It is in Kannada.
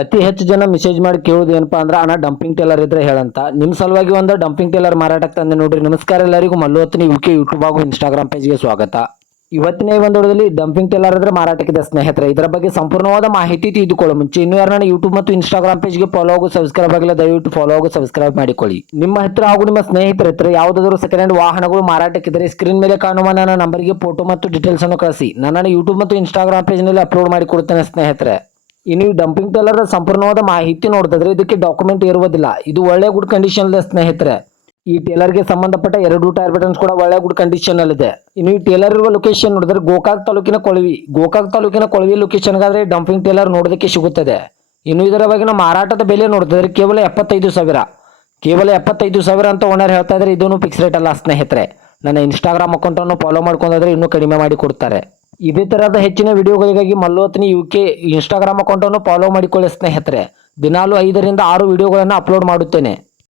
ಅತಿ ಹೆಚ್ಚು ಜನ ಮೆಸೇಜ್ ಮಾಡಿ ಕೇಳೋದು ಏನಪ್ಪಾ ಅಂದ್ರೆ ಅಣ್ಣ ಡಂಪಿಂಗ್ ಟೇಲರ್ ಇದ್ರೆ ಹೇಳಂತ ನಿಮ್ಮ ಸಲುವಾಗಿ ಒಂದು ಡಂಪಿಂಗ್ ಟೇಲರ್ ಮಾರಾಟಕ್ಕೆ ತಂದೆ ನೋಡ್ರಿ. ನಮಸ್ಕಾರ ಎಲ್ಲರಿಗೂ, ಮಲ್ಲುವತ್ನಿ ಯುಕೆ ಯೂಟ್ಯೂಬ್ ಹಾಗೂ ಇನ್ಸ್ಟಾಗ್ರಾಮ್ ಪೇಜ್ಗೆ ಸ್ವಾಗತ. ಇವತ್ತಿನ ಈ ಒಂದು ವಿಡಿಯೋದಲ್ಲಿ ಡಂಪಿಂಗ್ ಟೇಲರ್ ಇದ್ರೆ ಮಾರಾಟಕ್ಕಿದೆ ಸ್ನೇಹಿತರೆ. ಇದರ ಬಗ್ಗೆ ಸಂಪೂರ್ಣವಾದ ಮಾಹಿತಿ ತಿಳಿದುಕೊಳ್ಳೋ ಮುಂಚೆ ಇನ್ನೂ ಯಾರನ್ನ ಯೂಟ್ಯೂಬ್ ಮತ್ತು ಇನ್ಸ್ಟಾಗ್ರಾಮ್ ಪೇಜ್ಗೆ ಫಾಲೋ ಹಾಗೂ ಸಬ್ಸ್ಕ್ರೈಬ್ ಆಗಿಲ್ಲ, ದಯವಿಟ್ಟು ಫಾಲೋ ಹಾಗೂ ಸಬ್ಸ್ಕ್ರೈಬ್ ಮಾಡಿಕೊಳ್ಳಿ. ನಿಮ್ಮ ಹತ್ರ ಹಾಗೂ ನಿಮ್ಮ ಸ್ನೇಹಿತರ ಹತ್ರ ಯಾವುದಾದರೂ ಸೆಕೆಂಡ್ ಹ್ಯಾಂಡ್ ವಾಹನಗಳು ಮಾರಾಟಕ್ಕಿದ್ದರೆ ಸ್ಕ್ರೀನ್ ಮೇಲೆ ಕಾಣುವ ನನ್ನ ನಂಬರ್ಗೆ ಫೋಟೋ ಮತ್ತು ಡೀಟೇಲ್ಸ್ ಅನ್ನು ಕಳಿಸಿ. ನನ್ನನ್ನು ಯೂಟ್ಯೂಬ್ ಮತ್ತು ಇನ್ಸ್ಟಾಗ್ರಾಮ್ ಪೇಜ್ನಲ್ಲಿ ಅಪ್ಲೋಡ್ ಮಾಡಿ ಕೊಡುತ್ತೇನೆ ಸ್ನೇಹಿತರೆ. ಇನ್ನು ಡಂಪಿಂಗ್ ಟೇಲರ್ ಸಂಪೂರ್ಣವಾದ ಮಾಹಿತಿ ನೋಡಿದ್ರೆ ಇದಕ್ಕೆ ಡಾಕ್ಯುಮೆಂಟ್ ಇರುವುದಿಲ್ಲ. ಇದು ಒಳ್ಳೆ ಗುಡ್ ಕಂಡೀಷನ್ ಇದೆ ಸ್ನೇಹಿತರೆ. ಈ ಟೇಲರ್ಗೆ ಸಂಬಂಧಪಟ್ಟ 2 ಟೈರ್ ಬಟನ್ಸ್ ಕೂಡ ಒಳ್ಳೆ ಗುಡ್ ಕಂಡೀಷನ್ ಅಲ್ಲಿದೆ. ಇನ್ನು ಈ ಟೇಲರ್ ಇರುವ ಲೊಕೇಶನ್ ನೋಡಿದ್ರೆ ಗೋಕಾಕ್ ತಾಲೂಕಿನ ಕೊಳವಿ ಲೊಕೇಶನ್ಗಾದ್ರೆ ಡಂಪಿಂಗ್ ಟೇಲರ್ ನೋಡೋದಕ್ಕೆ ಸಿಗುತ್ತದೆ. ಇನ್ನು ಇದರ ಬಗೆನ ಮಾರಾಟದ ಬೆಲೆ ನೋಡಿದ್ರೆ ಕೇವಲ 75,000 ಅಂತ ಓನರ್ ಹೇಳ್ತಾ ಇದ್ದಾರೆ. ಇದನ್ನು ಫಿಕ್ಸ್ ರೇಟ್ ಅಲ್ಲ ಸ್ನೇಹಿತರೆ. ನನ್ನ ಇನ್ಸ್ಟಾಗ್ರಾಮ್ ಅಕೌಂಟನ್ನು ಫಾಲೋ ಮಾಡ್ಕೊಂಡ್ರೆ ಇನ್ನೂ ಕಡಿಮೆ ಮಾಡಿ ಕೊಡ್ತಾರೆ. ಇದೇ ತರಹದ ಹೆಚ್ಚಿನ ವಿಡಿಯೋಗಳಿಗಾಗಿ ಮಲ್ಲುವತ್ನಿ ಯುಕೆ ಇನ್ಸ್ಟಾಗ್ರಾಮ್ ಅಕೌಂಟನ್ನು ಫಾಲೋ ಮಾಡಿಕೊಳ್ಳಿ ಸ್ನೇಹಿತರೆ. ದಿನಾಲು 5 ರಿಂದ 6 ವಿಡಿಯೋಗಳನ್ನು ಅಪ್ಲೋಡ್ ಮಾಡುತ್ತೇನೆ.